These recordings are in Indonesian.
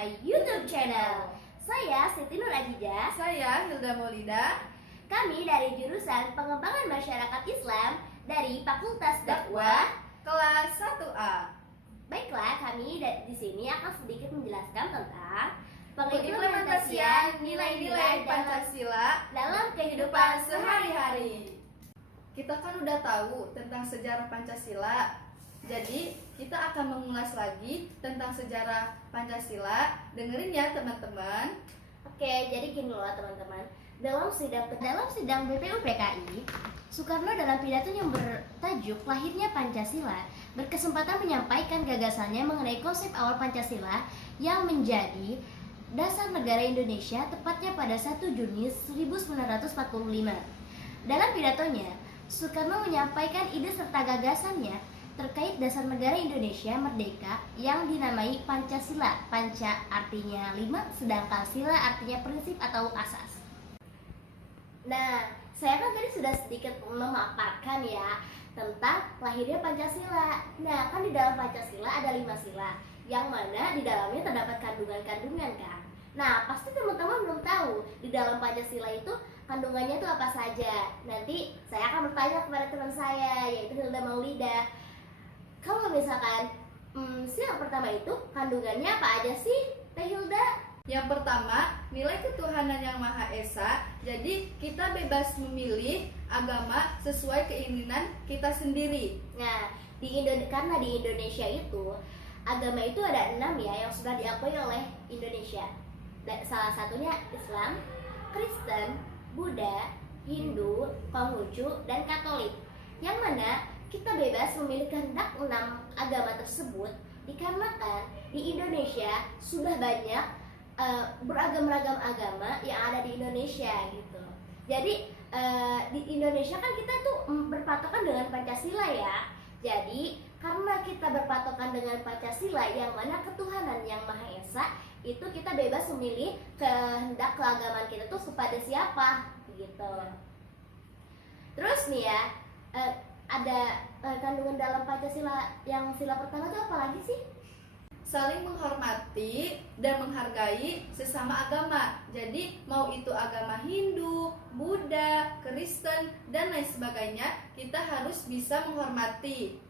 my YouTube channel. Saya Siti Nur Ajijah. Saya Hilda Maulida. Kami dari jurusan Pengembangan Masyarakat Islam dari Fakultas Dakwah Kelas 1A. Baiklah, kami di sini akan sedikit menjelaskan tentang Pengimplementasian nilai-nilai Pancasila dalam kehidupan sehari-hari. Kita kan udah tahu tentang sejarah Pancasila. Jadi kita akan mengulas lagi tentang sejarah Pancasila. Dengerin ya teman-teman. Oke, jadi gini loh teman-teman. Dalam sidang BPUPKI, Soekarno dalam pidatonya yang bertajuk Lahirnya Pancasila berkesempatan menyampaikan gagasannya mengenai konsep awal Pancasila yang menjadi dasar negara Indonesia tepatnya pada 1 Juni 1945. Dalam pidatonya, Soekarno menyampaikan ide serta gagasannya terkait dasar negara Indonesia merdeka yang dinamai Pancasila. Panca artinya 5, sedangkan sila artinya prinsip atau asas. Nah, saya kan tadi sudah sedikit memaparkan ya tentang lahirnya Pancasila. Nah, kan di dalam Pancasila ada 5 sila, yang mana di dalamnya terdapat kandungan-kandungan kan. Nah, pasti teman-teman belum tahu di dalam Pancasila itu kandungannya itu apa saja. Nanti saya akan bertanya kepada teman saya, yaitu Hilda Maulida. Kalau misalkan sila pertama itu kandungannya apa aja sih, Teh Hilda? Yang pertama, nilai ketuhanan yang Maha Esa. Jadi kita bebas memilih agama sesuai keinginan kita sendiri. Nah, karena di Indonesia itu agama itu ada 6 ya yang sudah diakui oleh Indonesia. Salah satunya Islam, Kristen, Buddha, Hindu, Konghucu, dan Katolik. Yang mana kita bebas memilih kehendak 6 agama tersebut dikarenakan di Indonesia sudah banyak beragam-ragam agama yang ada di Indonesia gitu. Jadi di Indonesia kan kita tuh berpatokan dengan Pancasila ya. Jadi karena kita berpatokan dengan Pancasila yang mana ketuhanan yang Maha Esa, itu kita bebas memilih kehendak keagamaan kita tuh kepada siapa gitu. Terus nih ya, ada kandungan dalam Pancasila yang sila pertama itu apa lagi sih? Saling menghormati dan menghargai sesama agama. Jadi mau itu agama Hindu, Buddha, Kristen, dan lain sebagainya, kita harus bisa menghormati.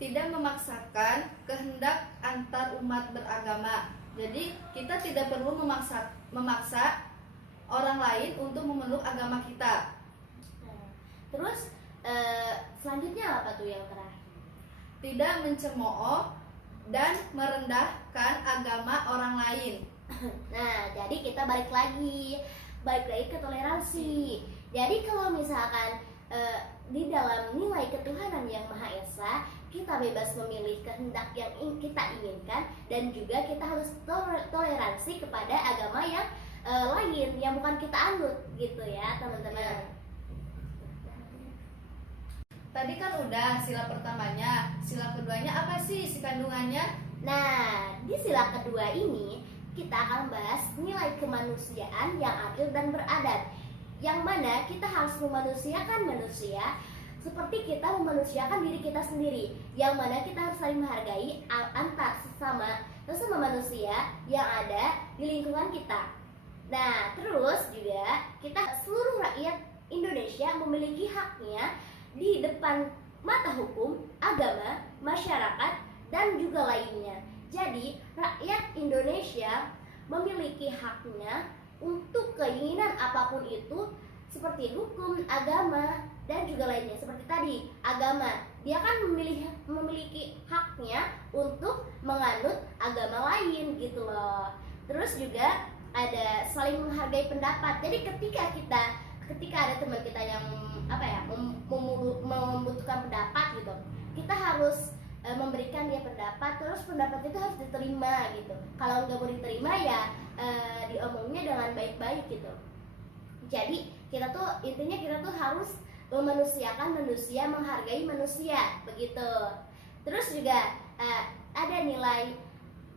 Tidak memaksakan kehendak antar umat beragama. Jadi kita tidak perlu memaksa orang lain untuk memeluk agama kita. Terus selanjutnya apa tuh yang terakhir? Tidak mencemooh dan merendahkan agama orang lain. Nah, jadi kita balik lagi ke toleransi. Jadi kalau misalkan di dalam nilai ketuhanan yang Maha Esa, kita bebas memilih kehendak yang kita inginkan, dan juga kita harus toleransi kepada agama yang lain yang bukan kita anut gitu ya teman-teman. Tadi kan udah sila pertamanya, sila keduanya apa sih isi kandungannya? Nah, di sila kedua ini kita akan bahas nilai kemanusiaan yang adil dan beradab, yang mana kita harus memanusiakan manusia seperti kita memanusiakan diri kita sendiri, yang mana kita harus saling menghargai antar sesama manusia yang ada di lingkungan kita. Nah, terus juga kita seluruh rakyat Indonesia memiliki haknya di depan mata hukum, agama, masyarakat, dan juga lainnya. Jadi, rakyat Indonesia memiliki haknya untuk keinginan apapun itu, seperti hukum, agama, dan juga lainnya. Seperti tadi, agama, dia kan memiliki haknya untuk menganut agama lain gitu loh. Terus juga ada saling menghargai pendapat. Jadi ketika ada teman kita yang membutuhkan pendapat gitu, kita harus memberikan dia pendapat, terus pendapat itu harus diterima gitu. Kalau nggak mau diterima ya diomongnya dengan baik-baik gitu. Jadi intinya kita tuh harus memanusiakan manusia, menghargai manusia begitu. Terus juga ada nilai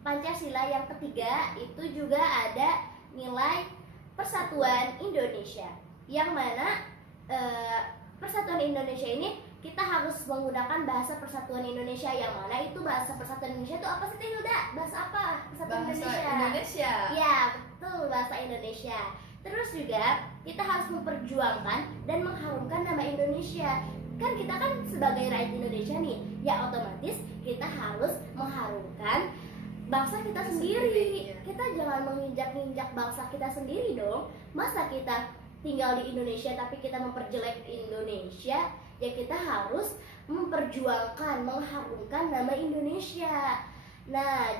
Pancasila yang ketiga, itu juga ada nilai Persatuan Indonesia, yang mana Persatuan Indonesia ini kita harus menggunakan bahasa persatuan Indonesia, yang mana itu bahasa persatuan Indonesia itu apa sih Teh Hilda? Bahasa apa? Persatuan Bahasa Indonesia. Ya, betul, bahasa Indonesia. Terus juga kita harus memperjuangkan dan mengharumkan nama Indonesia. Kan kita kan sebagai rakyat Indonesia nih, ya otomatis kita harus mengharumkan bangsa kita sendiri. Iya. Kita jangan menginjak-injak bangsa kita sendiri dong. Masa kita tinggal di Indonesia tapi kita memperjelek Indonesia? Ya kita harus memperjuangkan, mengharumkan nama Indonesia. Nah,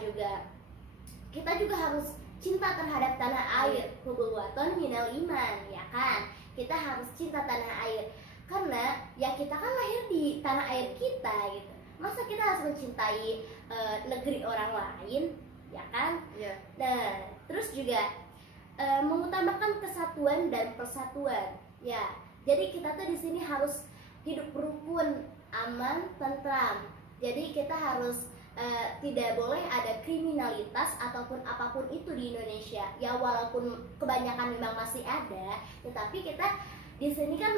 kita juga harus cinta terhadap tanah air. Hubuwaton minal iman, ya kan? Kita harus cinta tanah air. Karena ya kita kan lahir di tanah air kita gitu. Masa kita harus mencintai negeri orang lain, ya kan? Iya. Nah, terus juga mengutamakan kesatuan dan persatuan. Ya, jadi kita tuh di sini harus hidup rukun, aman, tentram. Jadi kita harus tidak boleh ada kriminalitas ataupun apapun itu di Indonesia. Ya walaupun kebanyakan memang masih ada, tetapi kita di sini kan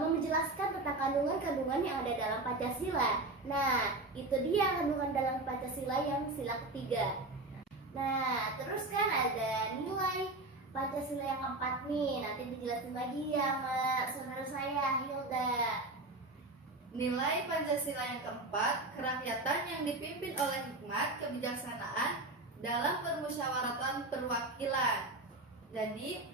menjelaskan tentang kandungan-kandungan yang ada dalam Pancasila. Nah, itu dia kandungan dalam Pancasila yang sila ketiga. Nah, terus kan ada nilai Pancasila yang keempat nih. Nanti dijelasin lagi ya sama saudara saya Hilda. Nilai Pancasila yang keempat, kerakyatan yang dipimpin oleh hikmat kebijaksanaan dalam permusyawaratan perwakilan. Jadi,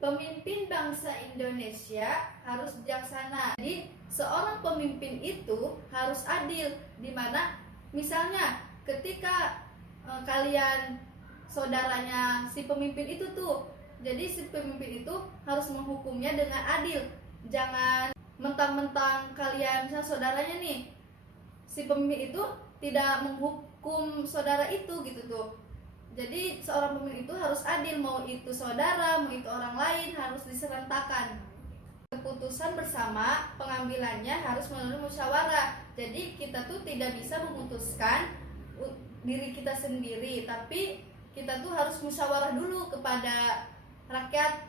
pemimpin bangsa Indonesia harus bijaksana. Jadi, seorang pemimpin itu harus adil, di mana misalnya ketika kalian saudaranya si pemimpin itu tuh, jadi si pemimpin itu harus menghukumnya dengan adil. Jangan mentang-mentang kalian misalnya saudaranya nih, si pemimpin itu tidak menghukum saudara itu gitu tuh. Jadi seorang pemimpin itu harus adil, mau itu saudara, mau itu orang lain, harus diserentakkan. Keputusan bersama pengambilannya harus melalui musyawarah. Jadi kita tuh tidak bisa memutuskan diri kita sendiri, tapi kita tuh harus musyawarah dulu kepada rakyat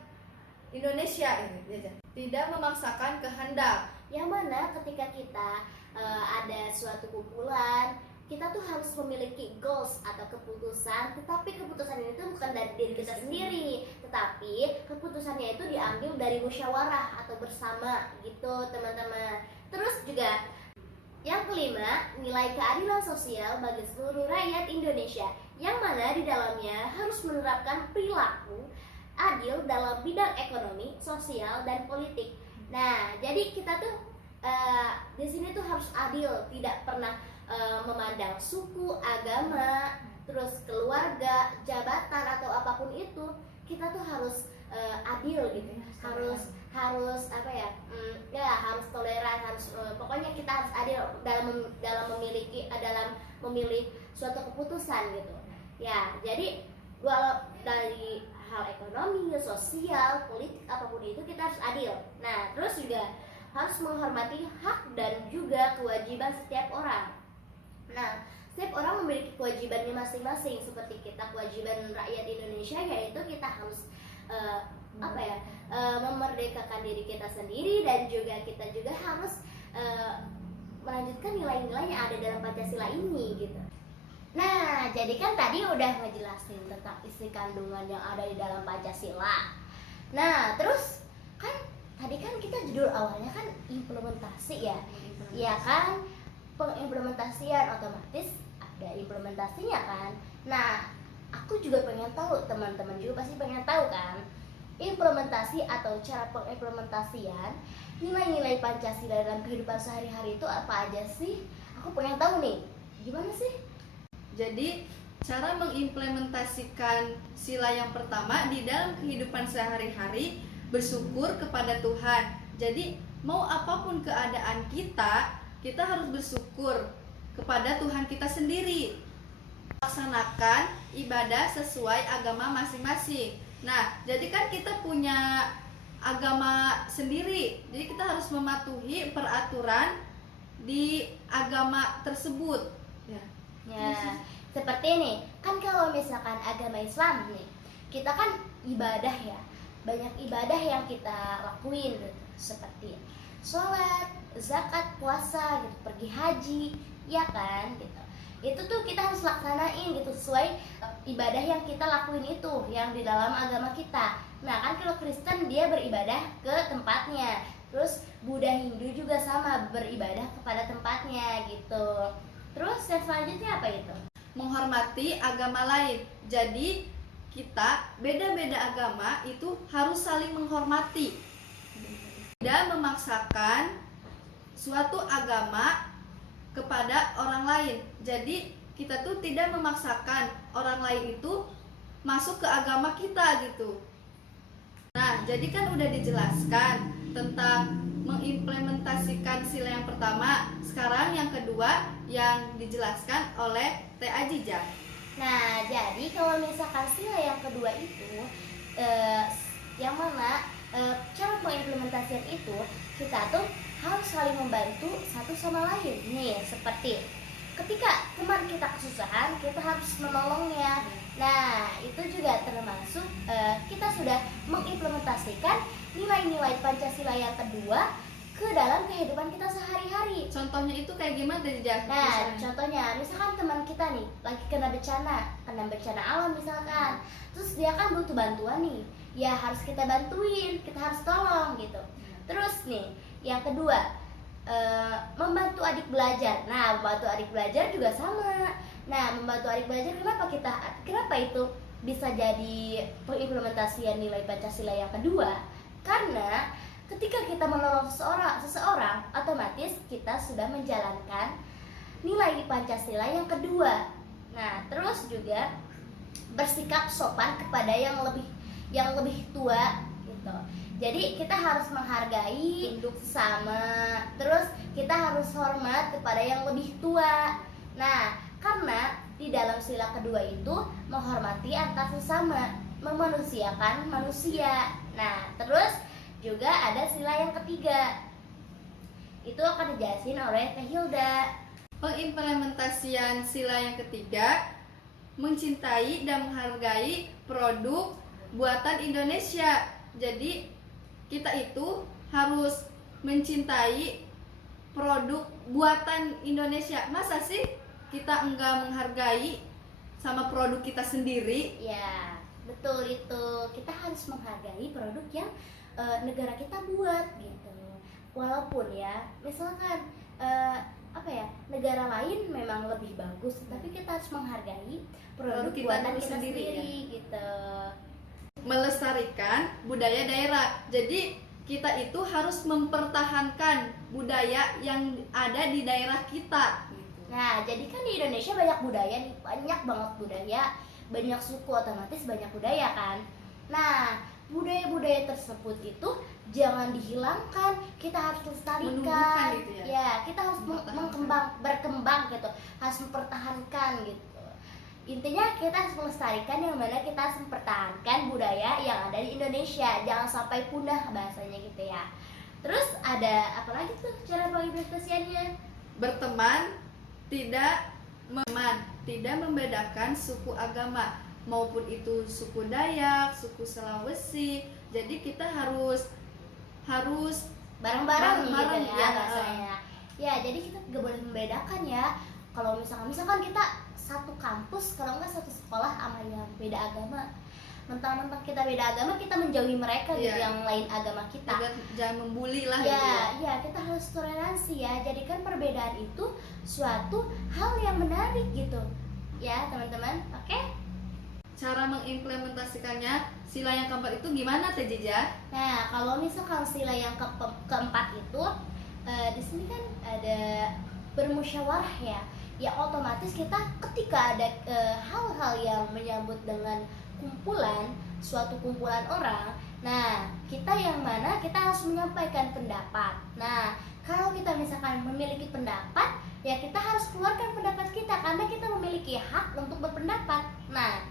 Indonesia ini, tidak memaksakan kehendak. Yang mana ketika kita ada suatu kumpulan, kita tuh harus memiliki goals atau keputusan, tetapi keputusan ini tuh bukan dari diri kita sendiri, tetapi keputusannya itu diambil dari musyawarah atau bersama gitu teman-teman. Terus juga yang kelima, nilai keadilan sosial bagi seluruh rakyat Indonesia, yang mana di dalamnya harus menerapkan perilaku adil dalam bidang ekonomi, sosial, dan politik. Nah, jadi kita tuh di sini tuh harus adil, tidak pernah memandang suku, agama, terus keluarga, jabatan atau apapun itu. Kita tuh harus adil gitu, harus harus toleran, harus pokoknya kita harus adil dalam memilih suatu keputusan gitu. Ya, jadi walau dari hal ekonomi, sosial, politik apapun itu kita harus adil. Nah, terus juga harus menghormati hak dan juga kewajiban setiap orang. Nah, setiap orang memiliki kewajibannya masing-masing. Seperti kita kewajiban rakyat Indonesia, yaitu kita harus memerdekakan diri kita sendiri, dan juga kita juga harus melanjutkan nilai-nilai yang ada dalam Pancasila ini gitu. Nah, jadi kan tadi udah ngejelasin tentang isi kandungan yang ada di dalam Pancasila. Nah, terus kan tadi kan kita judul awalnya kan implementasi ya. Iya kan? Pengimplementasian, otomatis ada implementasinya kan. Nah, aku juga pengen tahu, teman-teman juga pasti pengen tahu kan, implementasi atau cara pengimplementasian nilai-nilai Pancasila dalam kehidupan sehari-hari itu apa aja sih? Aku pengen tahu nih, gimana sih? Jadi cara mengimplementasikan sila yang pertama di dalam kehidupan sehari-hari, bersyukur kepada Tuhan. Jadi mau apapun keadaan kita harus bersyukur kepada Tuhan kita sendiri. Laksanakan ibadah sesuai agama masing-masing. Nah, jadi kan kita punya agama sendiri, jadi kita harus mematuhi peraturan di agama tersebut. Ya, seperti ini kan kalau misalkan agama Islam nih, kita kan ibadah ya, banyak ibadah yang kita lakuin gitu. Seperti sholat, zakat, puasa gitu, pergi haji, ya kan gitu. Itu tuh kita harus laksanain gitu sesuai ibadah yang kita lakuin itu yang di dalam agama kita. Nah kan kalau Kristen dia beribadah ke tempatnya, terus Buddha Hindu juga sama beribadah kepada tempatnya gitu. Terus yang selanjutnya apa itu? Menghormati agama lain. Jadi kita beda-beda agama itu harus saling menghormati. Tidak memaksakan suatu agama kepada orang lain. Jadi kita tuh tidak memaksakan orang lain itu masuk ke agama kita gitu. Nah, jadi kan udah dijelaskan tentang mengimplementasikan sila yang pertama. Sekarang yang kedua yang dijelaskan oleh Teh Ajijah. Nah, jadi kalau misalkan sila yang kedua itu yang mana cara mengimplementasikan itu kita tuh harus saling membantu satu sama lain. Nih, seperti ketika teman kita kesusahan, kita harus menolongnya. Nah, itu juga termasuk kita sudah mengimplementasikan nilai-nilai Pancasila yang kedua ke dalam kehidupan kita sehari-hari. Contohnya itu kayak gimana tadi Jah? Nah, contohnya misalkan teman kita nih lagi kena bencana alam misalkan. Terus dia kan butuh bantuan nih. Ya harus kita bantuin, kita harus tolong gitu. Terus nih, yang kedua, membantu adik belajar. Nah, membantu adik belajar juga sama. Nah, membantu adik belajar kenapa itu bisa jadi pengimplementasian nilai Pancasila yang kedua? Karena ketika kita menolong seseorang, otomatis kita sudah menjalankan nilai Pancasila yang kedua. Nah, terus juga bersikap sopan kepada yang lebih tua gitu. Jadi kita harus menghargai sesama, terus kita harus hormat kepada yang lebih tua. Nah, karena di dalam sila kedua itu menghormati antar sesama, memanusiakan manusia. Nah, terus juga ada sila yang ketiga. Itu akan dijelasin oleh Teh Hilda. Pengimplementasian sila yang ketiga, mencintai dan menghargai produk buatan Indonesia. Jadi kita itu harus mencintai produk buatan Indonesia. Masa sih kita enggak menghargai sama produk kita sendiri? Ya, betul itu. Kita harus menghargai produk yang negara kita buat gitu. Walaupun ya, misalkan negara lain memang lebih bagus, tapi kita harus menghargai produk buatan kita sendiri ya? Gitu. Melestarikan budaya daerah. Jadi kita itu harus mempertahankan budaya yang ada di daerah kita. Nah, jadi kan di Indonesia banyak budaya nih, banyak banget budaya, banyak suku, otomatis banyak budaya kan. Nah, budaya-budaya tersebut itu jangan dihilangkan, kita harus lestarikan. Gitu ya? Ya, kita harus berkembang gitu, harus mempertahankan gitu. Intinya kita harus melestarikan, yang mana kita harus mempertahankan budaya yang ada di Indonesia, jangan sampai punah bahasanya gitu ya. Terus ada apa lagi tuh cara pengimplementasiannya? Berteman, tidak membedakan suku agama, maupun itu suku Dayak, suku Sulawesi. Jadi kita harus bareng-bareng gitu ya ya. bahasanya. Ya, jadi kita gak boleh membedakan ya. Kalau misalkan kita satu kampus, kalau enggak satu sekolah sama yang beda agama, mentang-mentang kita beda agama, kita menjauhi mereka gitu yang lain agama kita. Jangan membuli lah ya, gitu ya. Ya, kita harus toleransi ya. Jadikan perbedaan itu suatu hal yang menarik gitu. Ya, teman-teman. Oke? Cara mengimplementasikannya sila yang keempat itu gimana Teh Jija? Nah, kalau misalkan sila yang keempat itu di sini kan ada bermusyawarah ya. Ya otomatis kita ketika ada hal-hal yang menyambut dengan suatu kumpulan orang, nah kita yang mana kita harus menyampaikan pendapat. Nah, kalau kita misalkan memiliki pendapat, ya kita harus keluarkan pendapat kita karena kita memiliki hak untuk berpendapat. Nah,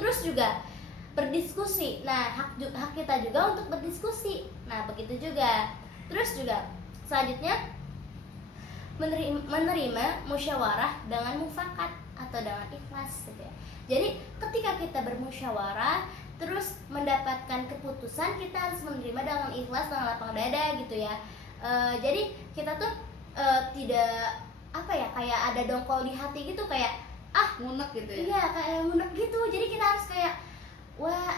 terus juga berdiskusi. Nah, hak kita juga untuk berdiskusi. Nah, begitu juga. Terus juga selanjutnya menerima musyawarah dengan mufakat atau dengan ikhlas gitu ya. Jadi ketika kita bermusyawarah terus mendapatkan keputusan, kita harus menerima dengan ikhlas, dengan lapang dada gitu ya. Jadi kita tuh tidak apa ya, kayak ada dongkol di hati gitu, kayak Munek gitu ya. iya kayak munek gitu. Jadi kita harus kayak wah,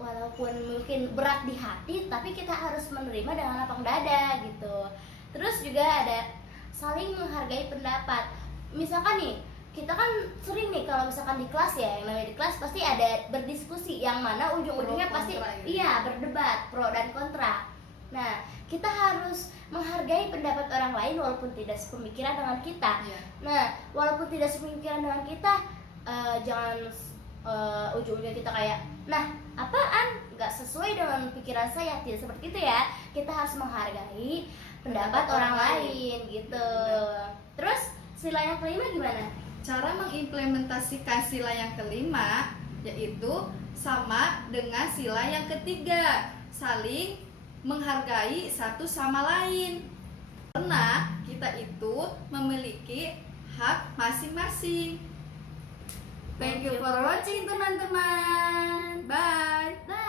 walaupun mungkin berat di hati, tapi kita harus menerima dengan lapang dada gitu. Terus juga ada saling menghargai pendapat. Misalkan nih, kita kan sering nih kalau misalkan di kelas ya, yang namanya di kelas pasti ada berdiskusi, yang mana ujung-ujungnya Pro, pasti kontra gitu. iya berdebat pro dan kontra. Nah, kita harus menghargai pendapat orang lain walaupun tidak sepemikiran dengan kita. Iya. Nah, walaupun tidak sepemikiran dengan kita, jangan ujung-ujungnya kita kayak, nah apaan, nggak sesuai dengan pikiran saya, tidak seperti itu ya. Kita harus menghargai pendapat orang lain gitu. Terus sila yang kelima gimana? Cara mengimplementasikan sila yang kelima yaitu sama dengan sila yang ketiga, saling menghargai satu sama lain. Karena kita itu memiliki hak masing-masing. Thank you for watching teman-teman. Bye. Bye.